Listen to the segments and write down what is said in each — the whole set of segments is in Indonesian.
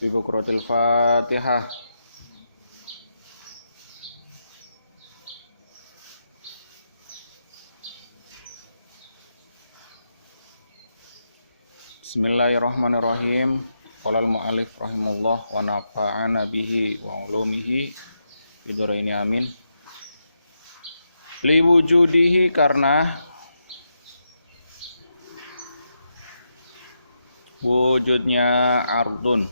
Bibukrotil Fatihah. Bismillahirrahmanirrahim. Qala al-mu'allif rahimahullah wa nafa'ana bihi wa ulumihi bidaraini amin. Liwujudihi, karena wujudnya ardun.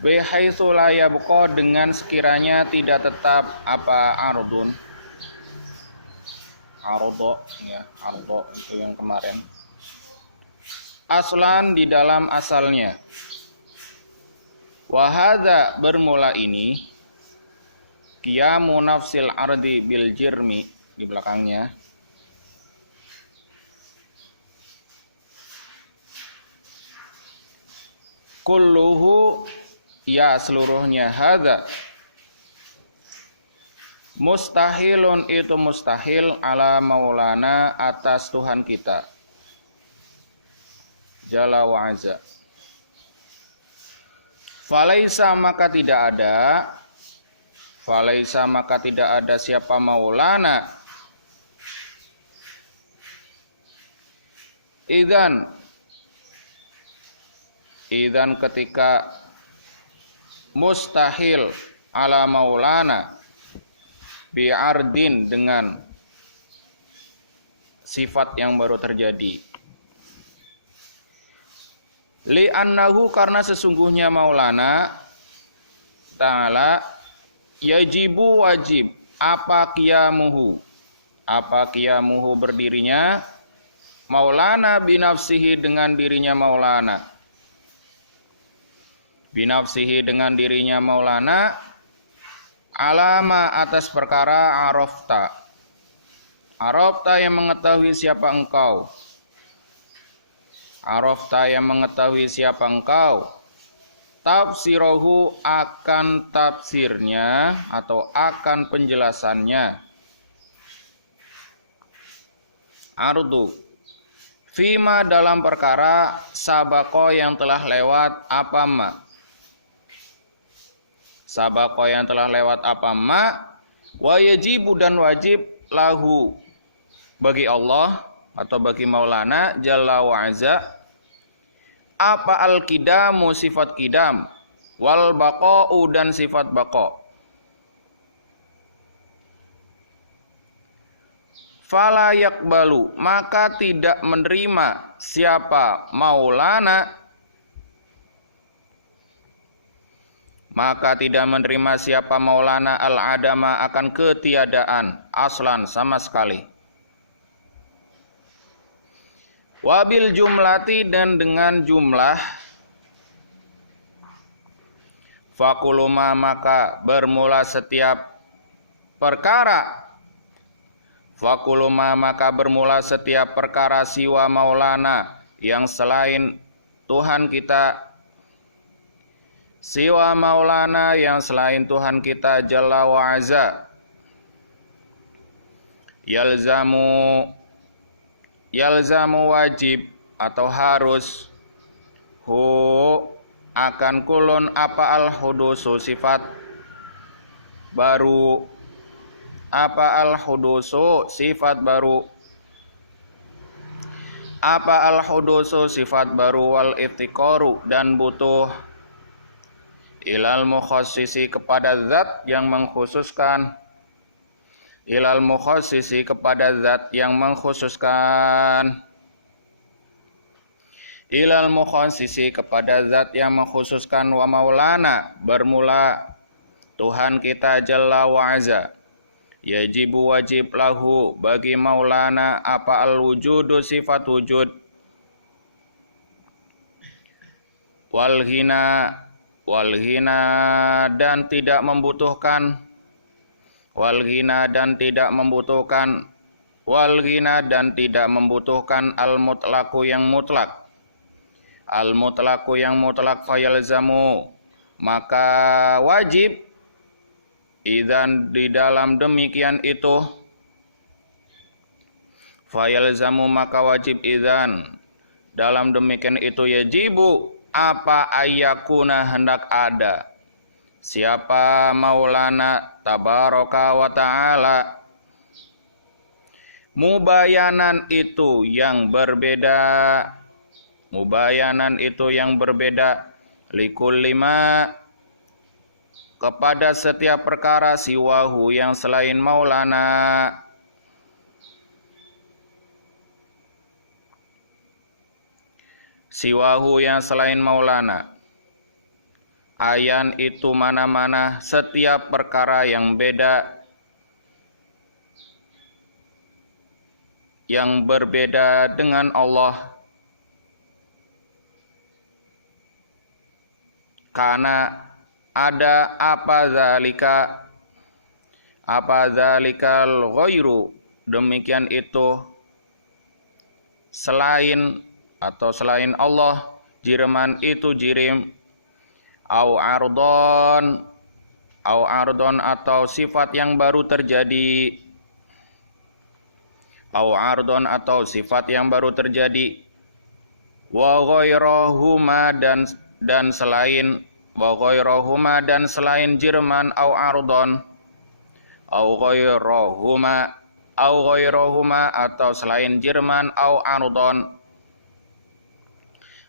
Bihaitsu la yabqa, dengan sekiranya tidak tetap apa ardun. Ardo ya, ardo itu yang kemarin. Aslan, di dalam asalnya. Wa hadza, bermula ini, qiyamu nafsil ardi bil jirmi, di belakangnya. Kulluhu, ya seluruhnya, hadza mustahilun, itu mustahil, ala maulana, atas Tuhan kita Jalla wa azza. Falaisa, maka tidak ada, falaisa, maka tidak ada siapa maulana. Idzan ketika mustahil ala maulana bi'ardin, dengan sifat yang baru terjadi. Li'annahu, karena sesungguhnya maulana ta'ala yajibu, wajib, apa qiyamuhu berdirinya maulana binafsihi, dengan dirinya maulana, binafsihi, dengan dirinya maulana, alama, atas perkara arafta yang mengetahui siapa engkau, arafta yang mengetahui siapa engkau, tafsirahu, akan tafsirnya atau akan penjelasannya, ardu, fima, dalam perkara sabaqo, yang telah lewat, apa ma, sabaqo, yang telah lewat, apa ma, wa yajibu, dan wajib, lahu, bagi Allah atau bagi maulana Jalla wa azza, apa al-qidamu, sifat qidam, wal baqa'u, dan sifat baqa'. Fala yakbalu, maka tidak menerima siapa maulana, maka tidak menerima siapa maulana al-adama, akan ketiadaan, aslan, sama sekali. Wabil jumlati, dan dengan jumlah, fakuluma, maka bermula setiap perkara, fakuluma, maka bermula setiap perkara, siwa maulana, yang selain Tuhan kita, siwa maulana, yang selain Tuhan kita Jalla wa azza, yalzamu, wajib atau harus, hu, akan kulun, apa al-hudusu, sifat baru, apa al-hudusu, sifat baru, apa al-hudusu, sifat baru, wal iftiqaru, dan butuh, ilal mukhassisi, kepada zat yang mengkhususkan, ilal mukhassisi, kepada zat yang mengkhususkan, ilal mukhassisi, kepada zat yang mengkhususkan, wa maulana, bermula Tuhan kita Jalla wa azza, yajibu, wajib, lahu, bagi maulana, apa al-wujudu, sifat wujud, wal ghina, dan tidak membutuhkan, wal ghina, dan tidak membutuhkan, wal ghina, dan tidak membutuhkan, al mutlaku, yang mutlak, al mutlaku, yang mutlak, fayalzamu, maka wajib, idzan, di dalam demikian itu, fayalzamu, maka wajib, idzan, dalam demikian itu, yajibu, apa ayyakuna hendak ada. Siapa Maulana Tabaraka wa Ta'ala. Mubayanan itu yang berbeda. Mubayanan itu yang berbeda. Likulli ma kepada setiap perkara siwahu yang selain Maulana. Siwahu yang selain Maulana. Ayan itu mana-mana setiap perkara yang beda, yang berbeda dengan Allah. Karena ada apa zalikal ghairu, demikian itu selain atau selain Allah, jirman itu jirim, au ardon atau sifat yang baru terjadi, au ardon atau sifat yang baru terjadi, wa ghairahuma dan selain, wa ghairahuma dan selain jirman au ardon, au ghairahuma atau selain jirman au ardon,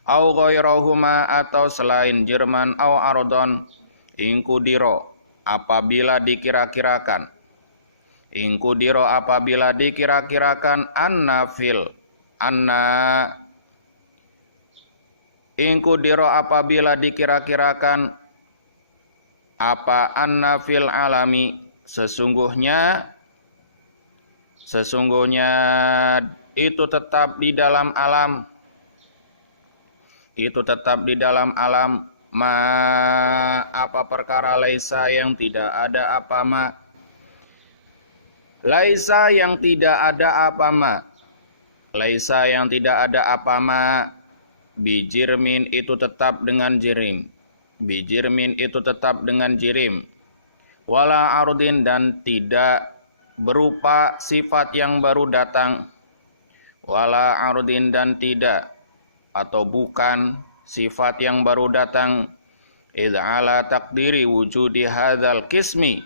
au ghairahuma atau selain Jerman au ardon, ingkudiro apabila dikira-kirakan, ingkudiro apabila dikira-kirakan, ingkudiro apabila dikira-kirakan apa anna fil alami, sesungguhnya itu tetap di dalam alam, itu tetap di dalam alam, ma apa perkara laisa yang tidak ada apa ma, laisa yang tidak ada apa ma, laisa yang tidak ada apa ma, bijirmin itu tetap dengan jirim, bijirmin itu tetap dengan jirim, wala ardin dan tidak berupa sifat yang baru datang, wala ardin dan tidak atau bukan sifat yang baru datang, idz ala takdiri wujudi hadzal qismi,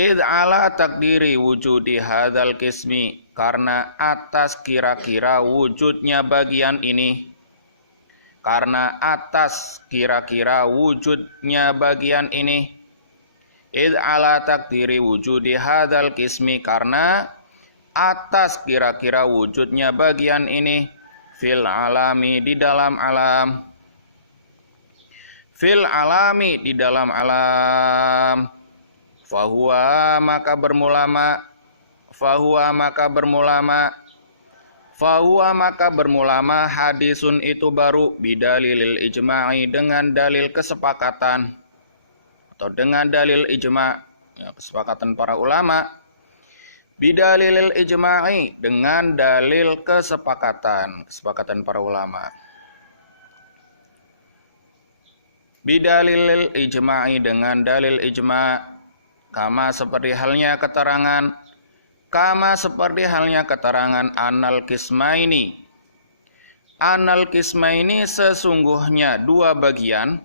idz ala takdiri wujudi hadzal qismi, karena atas kira-kira wujudnya bagian ini, karena atas kira-kira wujudnya bagian ini, idz ala takdiri wujudi hadzal qismi, karena atas kira-kira wujudnya bagian ini, fil alami di dalam alam, fil alami di dalam alam, fahuwa maka bermulama, fahuwa maka bermulama hadisun itu baru, bidalilil ijma'i dengan dalil kesepakatan atau dengan dalil ijma', ya, kesepakatan para ulama, bidalilil ijma'i dengan dalil kesepakatan para ulama, bidalilil ijma'i dengan dalil ijma', kama seperti halnya keterangan anal kismaini sesungguhnya dua bagian,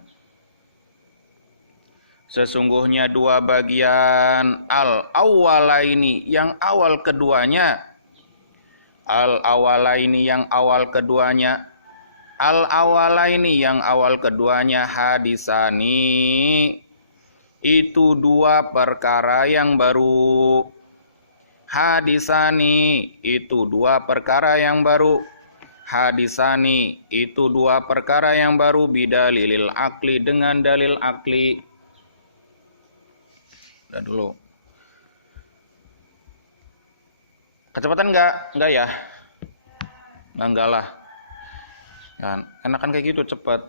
al awwalaini yang awal keduanya, hadisani itu dua perkara yang baru, hadisani itu dua perkara yang baru, bidalilil akli dengan dalil akli. Udah dulu. Kecepatan enggak ya? Enggak lah. Kan enakan kayak gitu cepat.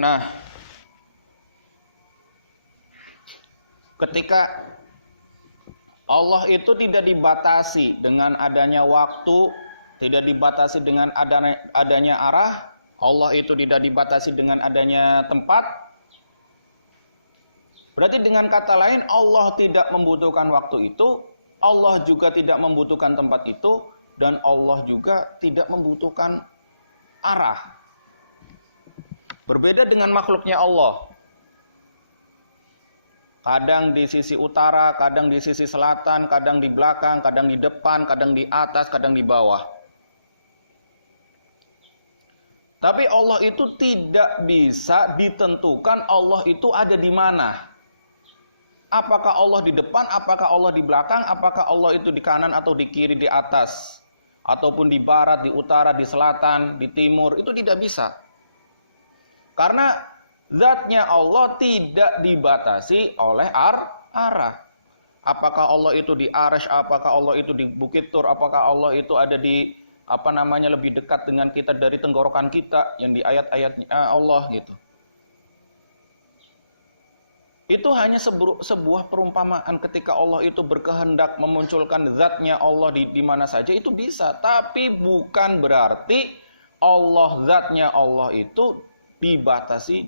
Nah, ketika Allah itu tidak dibatasi dengan adanya waktu, tidak dibatasi dengan adanya arah, Allah itu tidak dibatasi dengan adanya tempat, Berarti dengan kata lain Allah tidak membutuhkan waktu itu, Allah juga tidak membutuhkan tempat itu, dan Allah juga tidak membutuhkan arah. Berbeda dengan makhluknya Allah. Kadang di sisi utara, kadang di sisi selatan, kadang di belakang, kadang di depan, kadang di atas, kadang di bawah. Tapi Allah itu tidak bisa ditentukan Allah itu ada di mana. Apakah Allah di depan, apakah Allah di belakang, apakah Allah itu di kanan atau di kiri, di atas, ataupun di barat, di utara, di selatan, di timur, itu tidak bisa. Karena zatnya Allah tidak dibatasi oleh arah. Apakah Allah itu di Arsy, apakah Allah itu di Bukit Tur, apakah Allah itu ada di lebih dekat dengan kita dari tenggorokan kita yang di ayat-ayat Allah gitu. Itu hanya sebuah perumpamaan. Ketika Allah itu berkehendak memunculkan zatnya Allah di mana saja, itu bisa. Tapi bukan berarti Allah, zatnya Allah itu dibatasi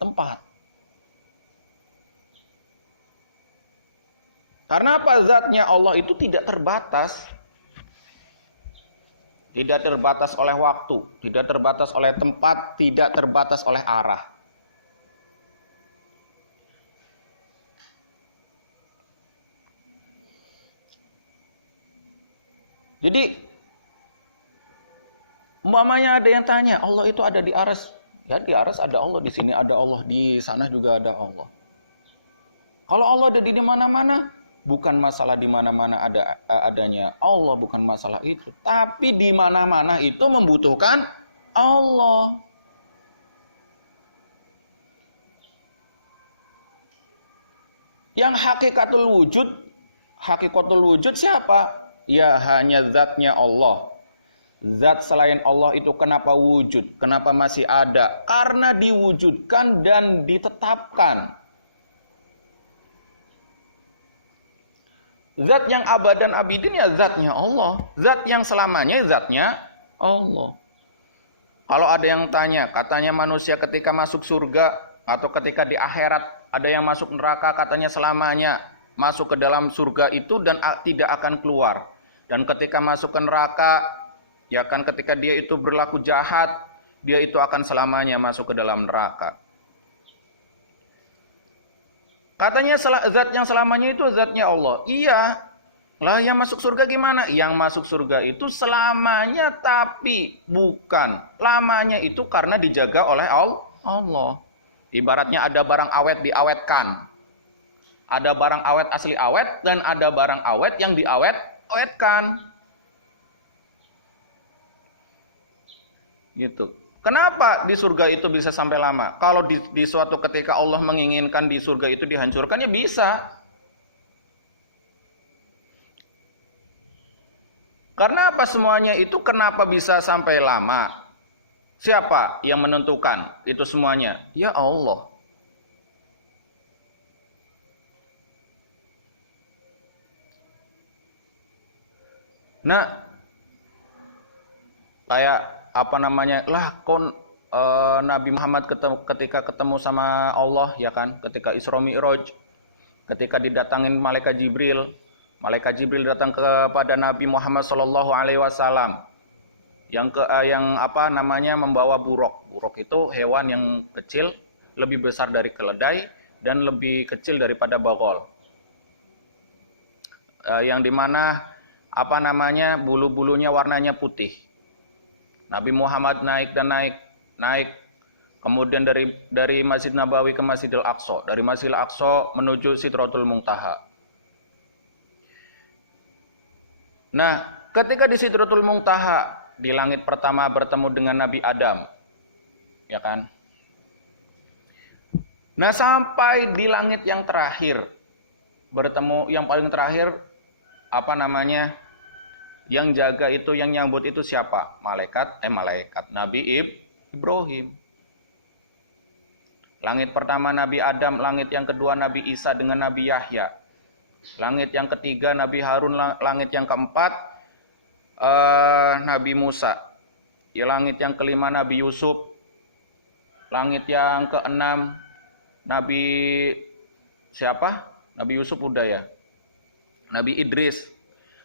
tempat. Karena apa? Zatnya Allah itu tidak terbatas. Tidak terbatas oleh waktu, tidak terbatas oleh tempat, tidak terbatas oleh arah. Jadi, umpamanya ada yang tanya, Allah itu ada di Arsy. Ya, di Arsy ada Allah, di sini ada Allah, di sana juga ada Allah. Kalau Allah ada di mana-mana, bukan masalah di mana-mana adanya Allah, bukan masalah itu. Tapi di mana-mana itu membutuhkan Allah. Yang hakikatul wujud siapa? Ya hanya zatnya Allah. Zat selain Allah itu kenapa wujud? Kenapa masih ada? Karena diwujudkan dan ditetapkan. Zat yang abad dan abidin ya zatnya Allah. Zat yang selamanya zatnya Allah. Kalau ada yang tanya, katanya manusia ketika masuk surga atau ketika di akhirat ada yang masuk neraka, katanya selamanya masuk ke dalam surga itu dan tidak akan keluar. Dan ketika masuk ke neraka, ya kan ketika dia itu berlaku jahat, dia itu akan selamanya masuk ke dalam neraka. Katanya zat yang selamanya itu zatnya Allah. Iya. Lah yang masuk surga gimana? Yang masuk surga itu selamanya tapi bukan. Lamanya itu karena dijaga oleh Allah. Ibaratnya ada barang awet diawetkan. Ada barang awet asli awet dan ada barang awet yang diawetkan. Gitu. Kenapa di surga itu bisa sampai lama? Kalau di suatu ketika Allah menginginkan di surga itu dihancurkan, ya bisa. Karena apa semuanya itu kenapa bisa sampai lama? Siapa yang menentukan itu semuanya? Ya Allah. Nah, kayak Nabi Muhammad ketika ketemu sama Allah, ya kan, ketika Isra Mi'raj, ketika didatangin malaikat Jibril datang kepada Nabi Muhammad SAW yang membawa buruk. Buruk itu hewan yang kecil, lebih besar dari keledai dan lebih kecil daripada bagol. Yang dimana bulu-bulunya warnanya putih. Nabi Muhammad naik, kemudian dari Masjid Nabawi ke Masjidil Aqsa, dari Masjidil Aqsa menuju Sidratul Muntaha. Nah, ketika di Sidratul Muntaha, di langit pertama bertemu dengan Nabi Adam, ya kan? Nah, sampai di langit yang terakhir, bertemu yang paling terakhir, yang jaga itu, yang nyambut itu siapa? Malaikat Nabi Ibrahim. Langit pertama Nabi Adam, langit yang kedua Nabi Isa dengan Nabi Yahya. Langit yang ketiga Nabi Harun, langit yang keempat Nabi Musa. Ya, langit yang kelima Nabi Yusuf. Langit yang keenam Nabi siapa? Nabi Yusuf udah ya. Nabi Idris.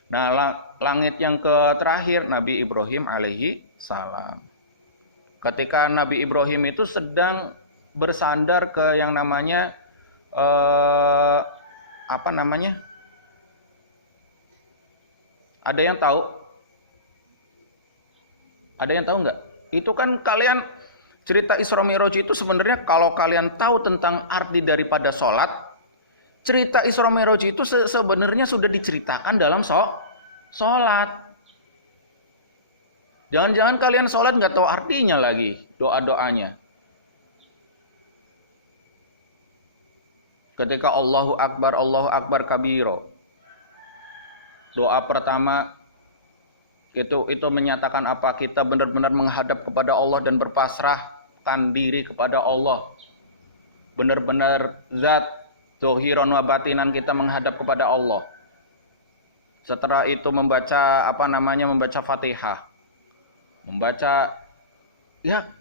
Nah, langit yang terakhir Nabi Ibrahim alaihi salam. Ketika Nabi Ibrahim itu sedang bersandar ke yang namanya apa namanya? Ada yang tahu? Ada yang tahu nggak? Itu kan kalian cerita Isra Mi'raj itu sebenarnya kalau kalian tahu tentang arti daripada sholat, cerita Isra Mi'raj itu sebenarnya sudah diceritakan dalam sholat. Jangan-jangan kalian sholat nggak tahu artinya lagi, doa-doanya. Ketika Allahu Akbar kabiro. Doa pertama itu menyatakan apa? Kita benar-benar menghadap kepada Allah dan berpasrahkan diri kepada Allah. Benar-benar zat zohiron wa batinan kita menghadap kepada Allah. Setelah itu membaca membaca Fatihah. Membaca ya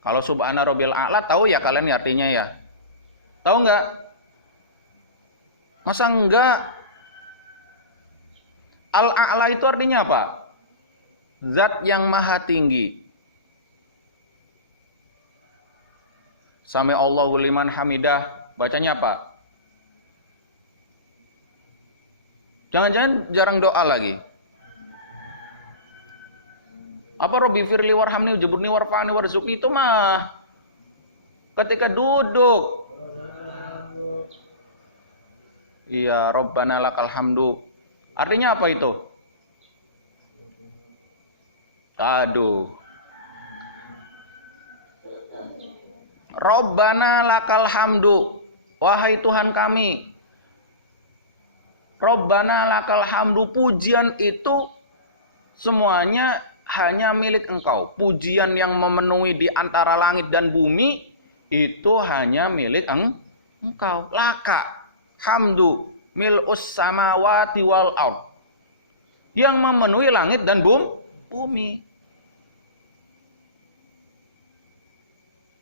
kalau subhana rabbil a'la tahu ya kalian artinya ya. Tahu enggak? Masa enggak? Al-a'la itu artinya apa? Zat yang maha tinggi. Sami Allahu liman hamidah. Bacanya apa? Jangan-jangan jarang doa lagi. Apa Robbi firli warhamni wajburni warfa'ni warzuqni itu mah ketika duduk. Iya, Rabbana lakal hamdu. Artinya apa itu? Aduh. Rabbana lakal hamdu. Wahai Tuhan kami. Rabbana lakal hamdu. Pujian itu semuanya hanya milik Engkau. Pujian yang memenuhi di antara langit dan bumi itu hanya milik Engkau. Laka hamdu mil'us samawati wal ard. Yang memenuhi langit dan bumi.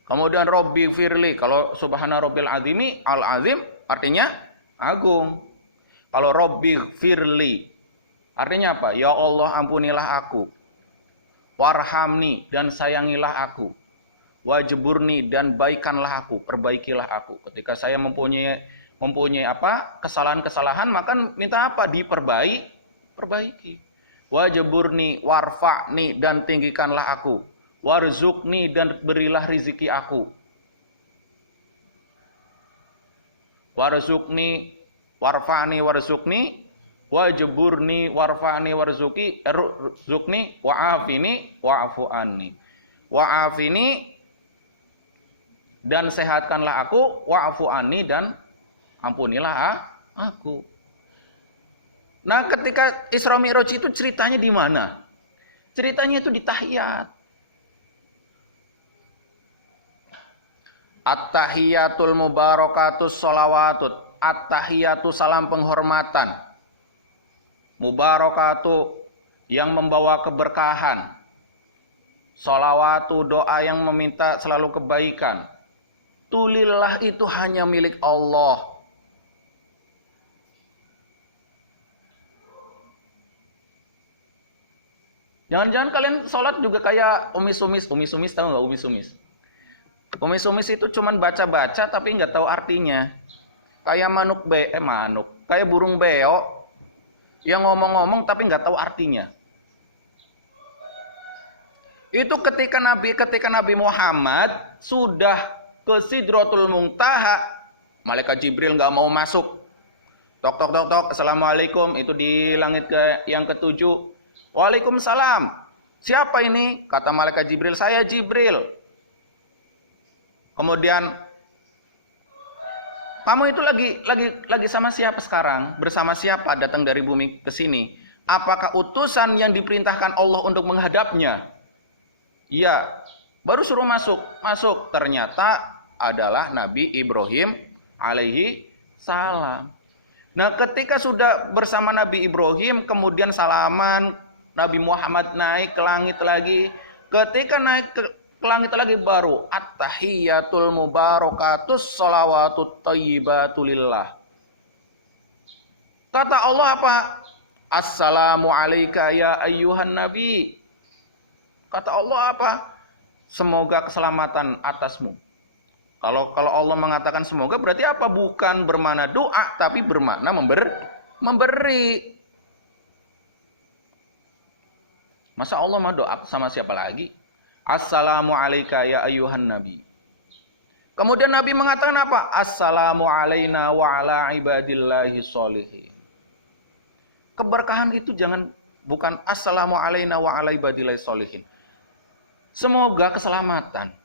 Kemudian Robbi firli, kalau subhana rabbil azimi, al-azim artinya agung. Kalau Robbi firli artinya apa? Ya Allah ampunilah aku. Warhamni dan sayangilah aku. Wajburni dan baikanlah aku, perbaikilah aku. Ketika saya mempunyai kesalahan-kesalahan, maka minta apa? Perbaiki. Wajburni warfa'ni dan tinggikanlah aku. Warzukni dan berilah riziki aku. Warzukni warfa'ni warzukni wajburni warfa'ni warzukni wa'afini wa'afu anni. Wa'afini dan sehatkanlah aku, wa'afu anni dan ampunilah aku. Nah, ketika Isra Mi'raj itu ceritanya di mana? Ceritanya itu di tahiyat. At-tahiyatul mubarakatus sholawatut. At-tahiyatu salam penghormatan. Mubarakatu yang membawa keberkahan. Sholawatu doa yang meminta selalu kebaikan. Tulillah itu hanya milik Allah. Jangan-jangan kalian sholat juga kayak umis-umis. Umis-umis tahu nggak umis-umis? Umis-umis itu cuman baca-baca tapi nggak tahu artinya. Kayak kayak burung beo yang ngomong-ngomong tapi nggak tahu artinya. Itu ketika Nabi Muhammad sudah ke Sidratul Muntaha, malaikat Jibril nggak mau masuk. Tok tok tok tok, assalamualaikum, itu di langit yang ketujuh. Waalaikumsalam. Siapa ini? Kata malaikat Jibril, saya Jibril. Kemudian, kamu itu lagi sama siapa sekarang? Bersama siapa datang dari bumi ke sini? Apakah utusan yang diperintahkan Allah untuk menghadapnya? Iya. Baru suruh masuk. Masuk. Ternyata adalah Nabi Ibrahim alaihi salam. Nah, ketika sudah bersama Nabi Ibrahim, kemudian salaman, Nabi Muhammad naik ke langit lagi. Ketika naik ke ke langit lagi baru at-tahiyyatul mubarakatus sholawatut thayyibatulillah. Kata Allah apa? Assalamu alayka ya ayyuhan nabi. Kata Allah apa? Semoga keselamatan atasmu. Kalau Allah mengatakan semoga berarti apa? Bukan bermakna doa tapi bermakna memberi. Masa Allah mau doa sama siapa lagi? Assalamu alayka ya ayyuhan nabi. Kemudian Nabi mengatakan apa? Assalamu alayna wa ala ibadillahi sholihin. Keberkahan itu bukan assalamu alayna wa ala ibadillahi sholihin. Semoga keselamatan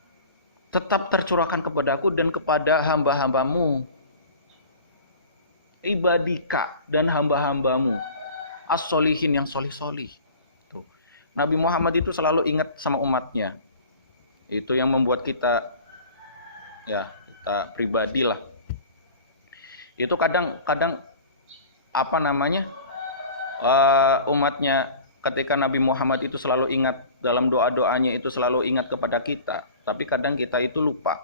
tetap tercurahkan kepadaku dan kepada hamba-hambamu. Ibadika dan hamba-hambamu. As-sholihin yang solih-solih. Nabi Muhammad itu selalu ingat sama umatnya. Itu yang membuat kita pribadilah. Itu kadang umatnya ketika Nabi Muhammad itu selalu ingat dalam doa-doanya itu selalu ingat kepada kita. Tapi kadang kita itu lupa.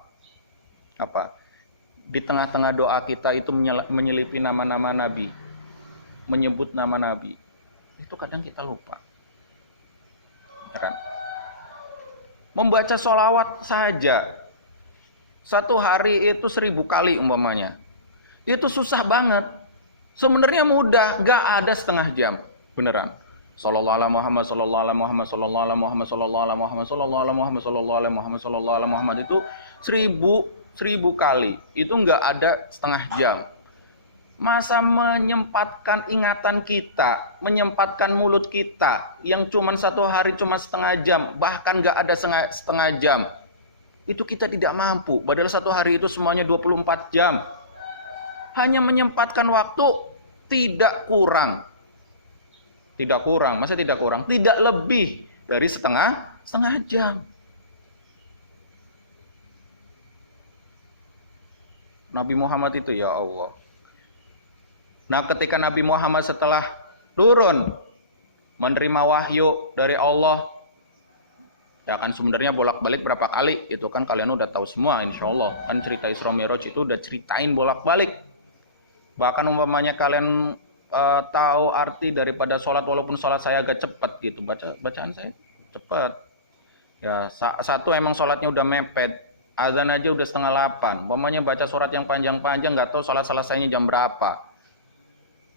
Di tengah-tengah doa kita itu menyelipi nama-nama Nabi. Menyebut nama Nabi. Itu kadang kita lupa. Kan? Membaca sholawat saja 1 hari itu 1000 kali umpamanya. Itu susah banget. Sebenarnya mudah, nggak ada setengah jam, beneran. Sallallahu alaihi Muhammad, sallallahu alaihi Muhammad, sallallahu alaihi Muhammad, sallallahu alaihi Muhammad, sallallahu alaihi Muhammad, sallallahu alaihi Muhammad, sallallahu alaihi Muhammad itu 1000 kali. Itu nggak ada setengah jam. Masa menyempatkan ingatan kita, menyempatkan mulut kita yang cuma 1 hari cuma setengah jam, bahkan nggak ada setengah jam. Itu kita tidak mampu. Padahal 1 hari itu semuanya 24 jam. Hanya menyempatkan waktu tidak kurang. Tidak kurang, masa tidak kurang? Tidak lebih dari setengah jam. Nabi Muhammad itu ya Allah. Nah, ketika Nabi Muhammad setelah turun menerima wahyu dari Allah, ya kan sebenarnya bolak-balik berapa kali, itu kan kalian udah tahu semua insya Allah. Kan cerita Isra Mi'raj itu udah ceritain bolak-balik. Bahkan umpamanya kalian tahu arti daripada sholat, walaupun sholat saya agak cepat gitu, bacaan saya cepat. Ya, satu emang sholatnya udah mepet, azan aja udah 7:30. Umpamanya baca surat yang panjang-panjang, nggak tahu sholat selesainya jam berapa.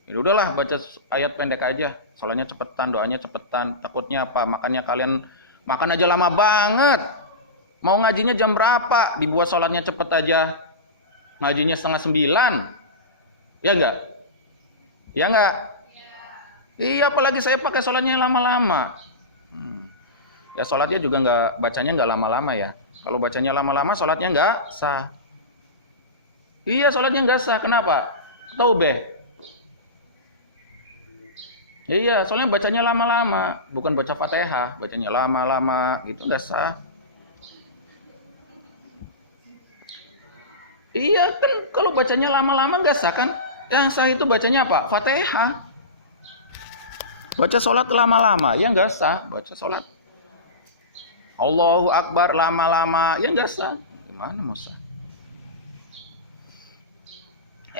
Ya udahlah, baca ayat pendek aja, sholatnya cepetan, doanya cepetan. Takutnya apa? Makanya kalian makan aja lama banget. Mau ngajinya jam berapa? Dibuat sholatnya cepet aja. Ngajinya 8:30. Ya enggak? Ya enggak? Iya, apalagi saya pakai sholatnya lama-lama. Ya sholatnya juga bacanya enggak lama-lama ya. Kalau bacanya lama-lama sholatnya enggak sah. Iya, sholatnya enggak sah. Kenapa? Tahu beh? Iya, soalnya bacanya lama-lama, bukan baca Fatihah, bacanya lama-lama, gitu nggak sah. Iya kan, kalau bacanya lama-lama nggak sah kan? Yang sah itu bacanya apa? Fatihah. Baca sholat lama-lama, ya nggak sah. Baca sholat Allahu Akbar lama-lama, ya nggak sah. Gimana mau sah?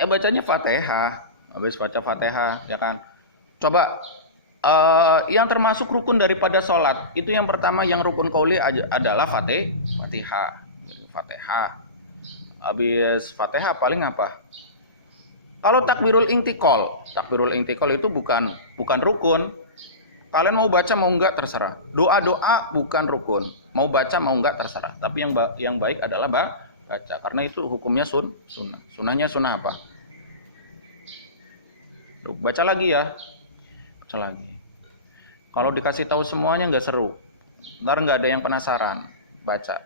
Bacanya Fatihah, habis baca Fatihah, ya kan? Coba, yang termasuk rukun daripada sholat, itu yang pertama yang rukun qauli adalah Fatihah. Habis Fatihah paling apa? Kalau takbirul intikal itu bukan rukun. Kalian mau baca mau enggak terserah. Doa bukan rukun. Mau baca mau enggak terserah. Tapi yang baik adalah baca, karena itu hukumnya sunnah. Sunnahnya sunnah apa? Baca lagi ya. Lagi. Kalau dikasih tahu semuanya nggak seru, ntar nggak ada yang penasaran baca.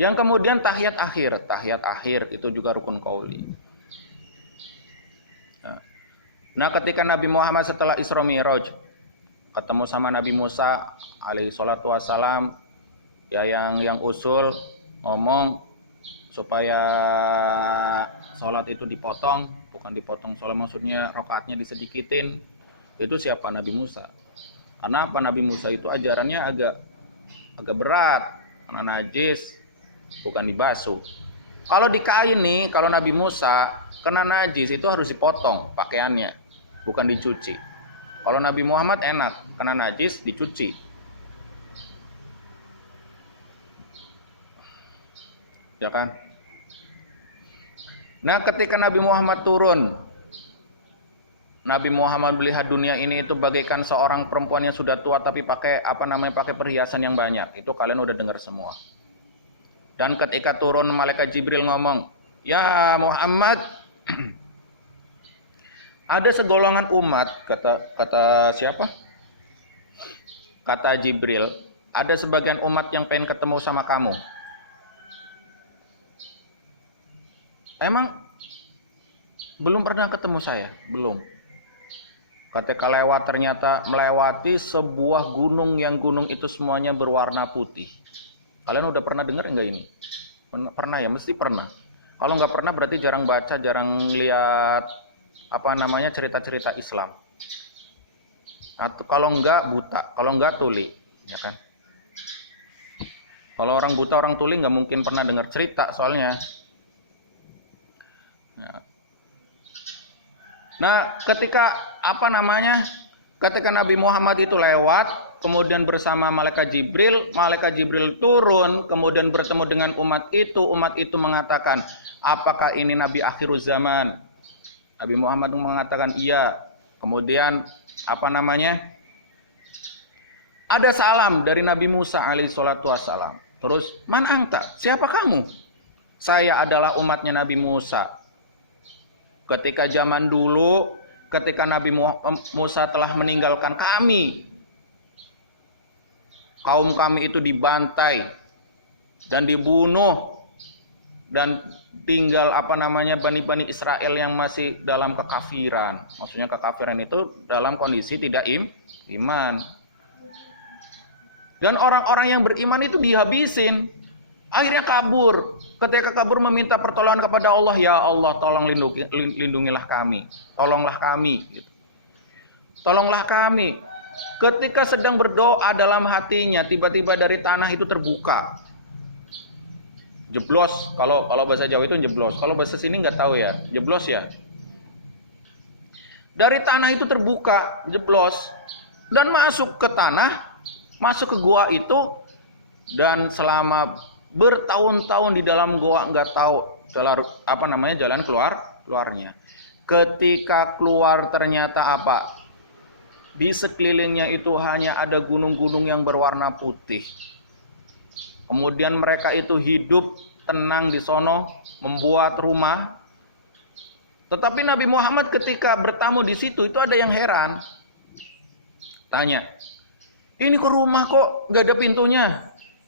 Yang kemudian tahiyat akhir itu juga rukun qauli. Nah, ketika Nabi Muhammad setelah Isra Mi'raj ketemu sama Nabi Musa alaihi salatu wassalam, ya yang usul ngomong supaya sholat itu dipotong. Bukan dipotong sholat, maksudnya rakaatnya disedikitin. Itu siapa? Nabi Musa. Karena apa? Nabi Musa itu ajarannya agak berat, karena najis, bukan dibasuh. Kalau di kain nih, kalau Nabi Musa kena najis itu harus dipotong pakaiannya, bukan dicuci. Kalau Nabi Muhammad enak, kena najis dicuci. Ya kan? Nah, ketika Nabi Muhammad turun, Nabi Muhammad melihat dunia ini itu bagaikan seorang perempuan yang sudah tua tapi pakai perhiasan yang banyak. Itu kalian udah dengar semua. Dan ketika turun, malaikat Jibril ngomong, "Ya Muhammad, ada segolongan umat," kata siapa? Kata Jibril, "Ada sebagian umat yang pengen ketemu sama kamu." Emang belum pernah ketemu saya? Belum. Ketika lewat ternyata melewati sebuah gunung yang gunung itu semuanya berwarna putih. Kalian udah pernah dengar enggak ini? Pernah ya? Mesti pernah. Kalau nggak pernah berarti jarang baca, jarang lihat cerita-cerita Islam. Atau kalau enggak buta, kalau enggak tuli, ya kan? Kalau orang buta, orang tuli nggak mungkin pernah dengar cerita soalnya. Nah, ketika Nabi Muhammad itu lewat, kemudian bersama malaikat Jibril turun, kemudian bertemu dengan umat itu mengatakan, "Apakah ini Nabi akhiruz zaman?" Nabi Muhammad mengatakan, "Iya." Kemudian ada salam dari Nabi Musa alaihi salatu wassalam. Terus, "Man anta?" Siapa kamu? "Saya adalah umatnya Nabi Musa. Ketika zaman dulu, ketika Nabi Musa telah meninggalkan kami, kaum kami itu dibantai dan dibunuh dan tinggal Bani Israel yang masih dalam kekafiran." Maksudnya kekafiran itu dalam kondisi tidak iman. Dan orang-orang yang beriman itu dihabisin. Akhirnya kabur. Ketika kabur meminta pertolongan kepada Allah, "Ya Allah, tolong lindungilah kami. Tolonglah kami." Gitu. Tolonglah kami. Ketika sedang berdoa dalam hatinya, tiba-tiba dari tanah itu terbuka. Jeblos, kalau bahasa Jawa itu jeblos. Kalau bahasa sini nggak tahu ya, jeblos ya. Dari tanah itu terbuka, jeblos. Dan masuk ke tanah, masuk ke gua itu, dan selama bertahun-tahun di dalam goa nggak tahu jalan keluarnya. Ketika keluar ternyata apa? Di sekelilingnya itu hanya ada gunung-gunung yang berwarna putih. Kemudian mereka itu hidup tenang di sono, membuat rumah. Tetapi Nabi Muhammad ketika bertamu di situ itu ada yang heran. Tanya, "Ini kok rumah kok nggak ada pintunya?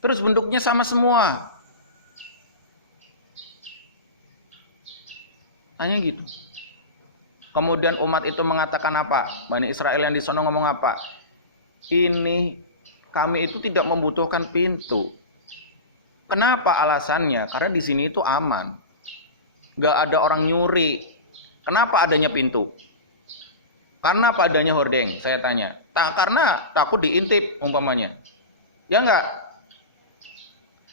Terus bentuknya sama semua." Tanya gitu. Kemudian umat itu mengatakan apa? Bani Israel yang di sana ngomong apa? "Ini kami itu tidak membutuhkan pintu." Kenapa alasannya? Karena di sini itu aman. Nggak ada orang nyuri. Kenapa adanya pintu? Karena apa adanya hordeng? Saya tanya. Karena takut diintip umpamanya. Ya enggak?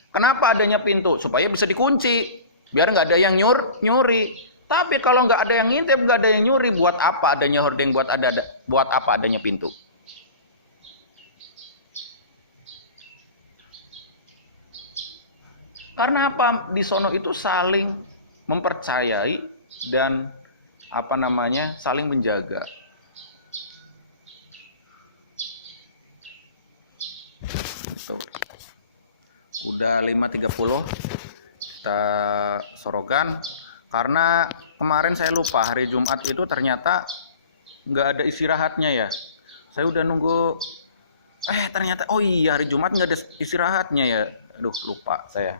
Kenapa adanya pintu? Supaya bisa dikunci. Biar nggak ada yang nyuri. Tapi kalau nggak ada yang ngintip, nggak ada yang nyuri, buat apa adanya hordeng? Buat apa adanya pintu? Karena apa? Di sono itu saling mempercayai dan saling menjaga. Tuh. Udah 5.30 kita sorogan karena kemarin saya lupa hari Jumat itu ternyata nggak ada istirahatnya ya. Saya udah nunggu ternyata oh iya hari Jumat nggak ada istirahatnya ya. Aduh lupa saya.